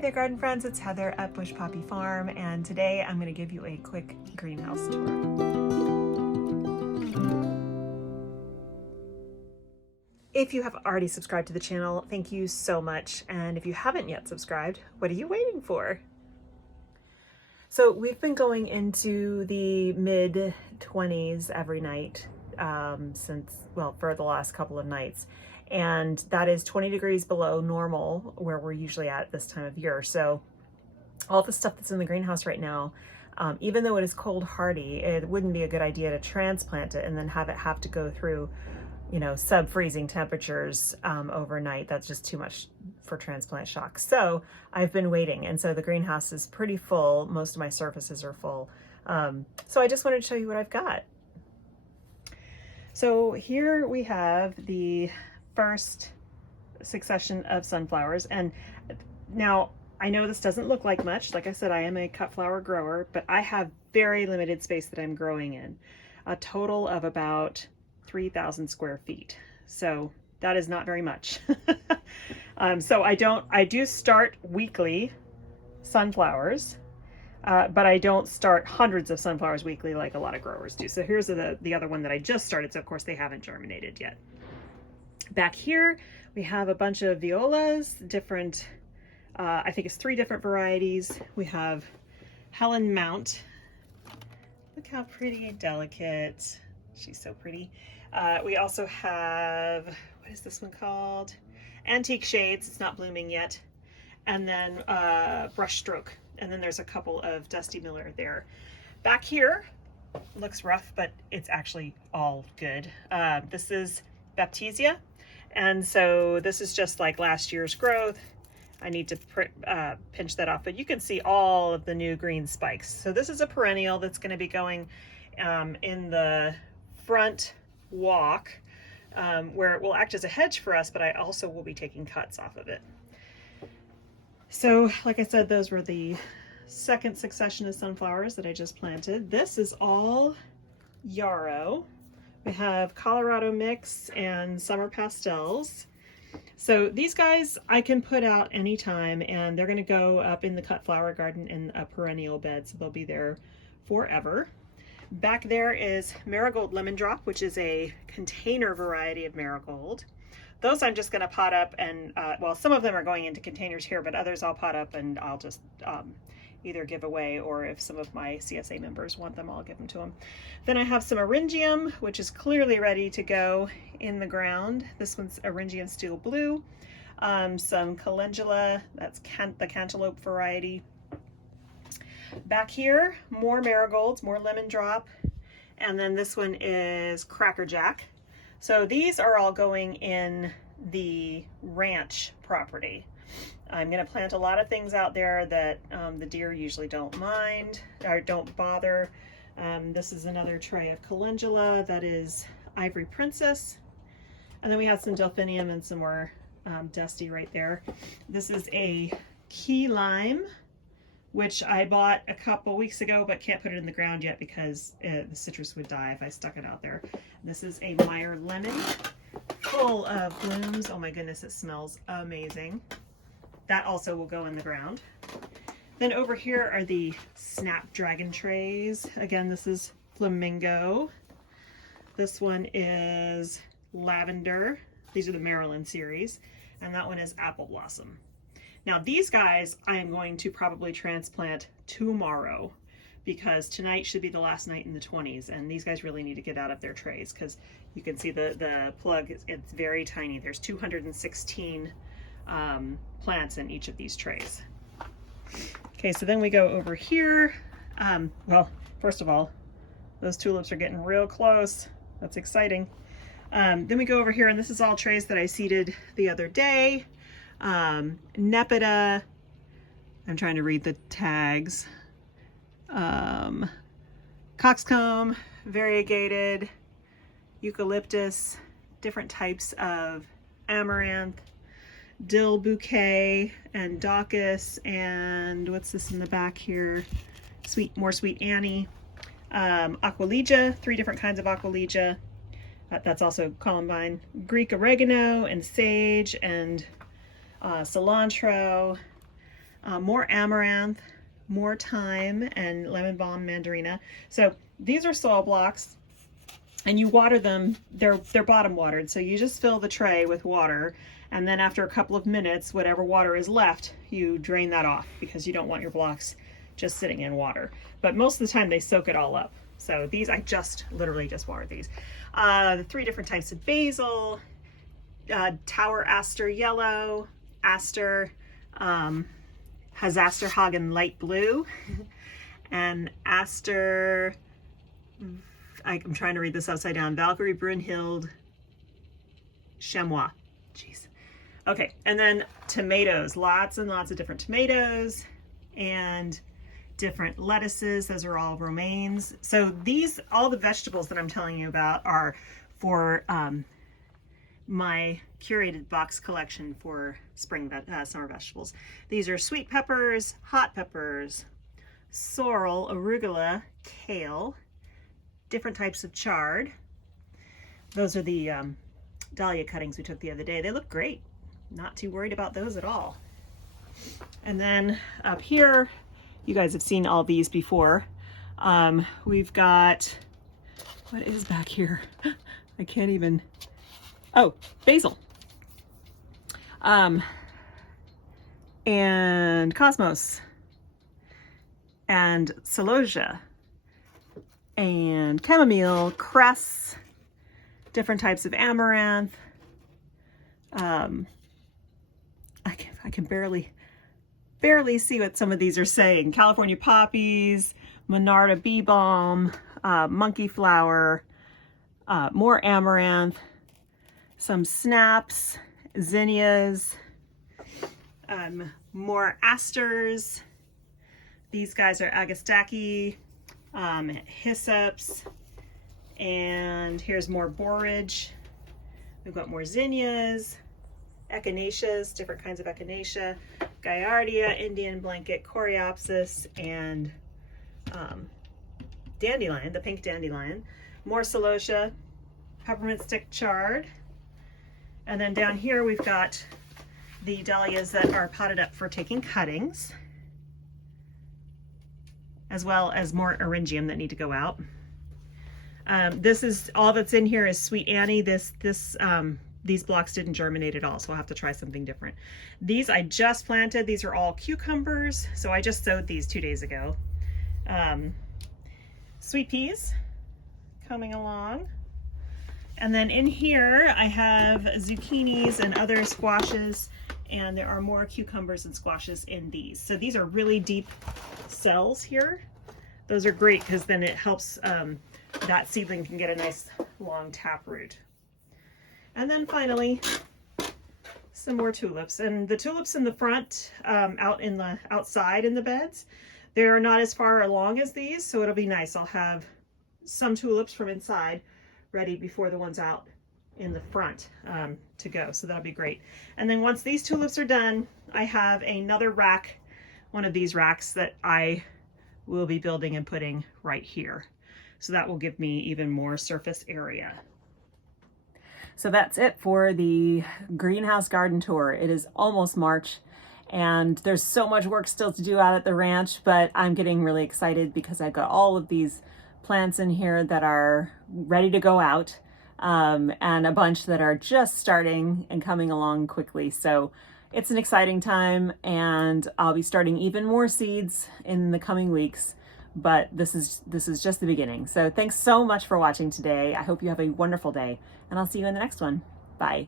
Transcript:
Hey there garden friends, it's Heather at Bush Poppy Farm, and today I'm going to give you a quick greenhouse tour. If you have already subscribed to the channel, thank you so much, and if you haven't yet subscribed, what are you waiting for? So we've been going into the mid-20s every night for the last couple of nights. And that is 20 degrees below normal where we're usually at this time of year. So all the stuff that's in the greenhouse right now, even though it is cold hardy, it wouldn't be a good idea to transplant it and then have to go through, sub-freezing temperatures overnight. That's just too much for transplant shock. So I've been waiting. And so the greenhouse is pretty full. Most of my surfaces are full. So I just wanted to show you what I've got. So here we have the first succession of sunflowers, and now I know this doesn't look like much. Like I said, I am a cut flower grower, but I have very limited space that I'm growing in, a total of about 3,000 square feet. So that is not very much. So I do start weekly sunflowers, but I don't start hundreds of sunflowers weekly like a lot of growers do. So here's the other one that I just started. So of course they haven't germinated yet. Back here, we have a bunch of violas, different, I think it's 3 different varieties. We have Helen Mount. Look how pretty and delicate. She's so pretty. We also have, what is this one called? Antique Shades. It's not blooming yet. And then Brush Stroke. And then there's a couple of Dusty Miller there. Back here, looks rough, but it's actually all good. This is Baptisia. And so this is just like last year's growth. I need to pinch that off, but you can see all of the new green spikes. So this is a perennial that's going to be going in the front walk where it will act as a hedge for us, but I also will be taking cuts off of it. So like I said, those were the second succession of sunflowers that I just planted. This is all Yarrow. We have Colorado Mix and Summer Pastels. So these guys I can put out anytime, and they're going to go up in the cut flower garden in a perennial bed, so they'll be there forever. Back there is Marigold Lemon Drop, which is a container variety of marigold. Those I'm just going to pot up, and well, some of them are going into containers here, but others I'll pot up and I'll just either give away, or if some of my CSA members want them, I'll give them to them. Then I have some Eryngium, which is clearly ready to go in the ground. This one's Eryngium Steel Blue. Some Calendula, that's the cantaloupe variety. Back here, more marigolds, more lemon drop. And then this one is Crackerjack. So these are all going in the ranch property. I'm going to plant a lot of things out there that the deer usually don't mind or don't bother. This is another tray of calendula that is Ivory Princess. And then we have some delphinium and some more dusty right there. This is a key lime, which I bought a couple weeks ago, but can't put it in the ground yet because the citrus would die if I stuck it out there. This is a Meyer lemon, full of blooms. Oh my goodness, it smells amazing. That also will go in the ground. Then over here are the Snapdragon trays. Again, this is Flamingo. This one is Lavender. These are the Maryland series. And that one is Apple Blossom. Now these guys I am going to probably transplant tomorrow, because tonight should be the last night in the 20s, and these guys really need to get out of their trays, because you can see the plug, it's very tiny. There's 216 plants in each of these trays. Okay, so then we go over here. Well, first of all, those tulips are getting real close. That's exciting. Then we go over here, and this is all trays that I seeded the other day. Nepeta, I'm trying to read the tags. Coxcomb, variegated, eucalyptus, different types of amaranth, dill bouquet, and daucus, and what's this in the back here? More sweet Annie. Aquilegia, 3 different kinds of Aquilegia. That's also columbine. Greek oregano and sage and cilantro. more amaranth, more thyme, and lemon balm mandarina. So these are soil blocks, and you water them. They're bottom watered, so you just fill the tray with water, and then after a couple of minutes, whatever water is left, you drain that off, because you don't want your blocks just sitting in water. But most of the time they soak it all up. So these, I literally just watered these. The 3 different types of basil, Tower Aster Yellow, Aster, Hazasterhagen Light Blue, and Aster, I'm trying to read this upside down, Valkyrie Brunhild Chamois. Jeez. Okay, and then tomatoes, lots and lots of different tomatoes and different lettuces. Those are all romaines. So these, all the vegetables that I'm telling you about are for my curated box collection for summer vegetables. These are sweet peppers, hot peppers, sorrel, arugula, kale, different types of chard. Those are the dahlia cuttings we took the other day. They look great. Not too worried about those at all. And then up here, you guys have seen all these before. We've got, what is back here? I can't even, oh, basil. And cosmos. And celosia. And chamomile, cress, different types of amaranth. I can barely see what some of these are saying. California poppies, Monarda bee balm, monkey flower, more amaranth, some snaps, zinnias, more asters. These guys are agastache, hyssops, and here's more borage. We've got more zinnias, echinaceas, different kinds of echinacea, Gaillardia, Indian blanket, coreopsis, and dandelion, the pink dandelion. More celosia, peppermint stick chard. And then down here we've got the dahlias that are potted up for taking cuttings, as well as more eryngium that need to go out. This is all that's in here is Sweet Annie. These blocks didn't germinate at all, so I'll have to try something different. These I just planted. These are all cucumbers, so I just sowed these 2 days ago. Sweet peas coming along. And then in here I have zucchinis and other squashes, and there are more cucumbers and squashes in these. So these are really deep cells here. Those are great because then it helps that seedling can get a nice long taproot. And then finally, some more tulips. And the tulips in the front, outside in the beds, they're not as far along as these, so it'll be nice. I'll have some tulips from inside ready before the ones out in the front to go, so that'll be great. And then once these tulips are done, I have another rack, one of these racks that I will be building and putting right here. So that will give me even more surface area. So that's it for the greenhouse garden tour. It is almost March and there's so much work still to do out at the ranch, but I'm getting really excited because I've got all of these plants in here that are ready to go out, and a bunch that are just starting and coming along quickly. So it's an exciting time, and I'll be starting even more seeds in the coming weeks, but this is just the beginning. So thanks so much for watching today. I hope you have a wonderful day, and I'll see you in the next one. Bye.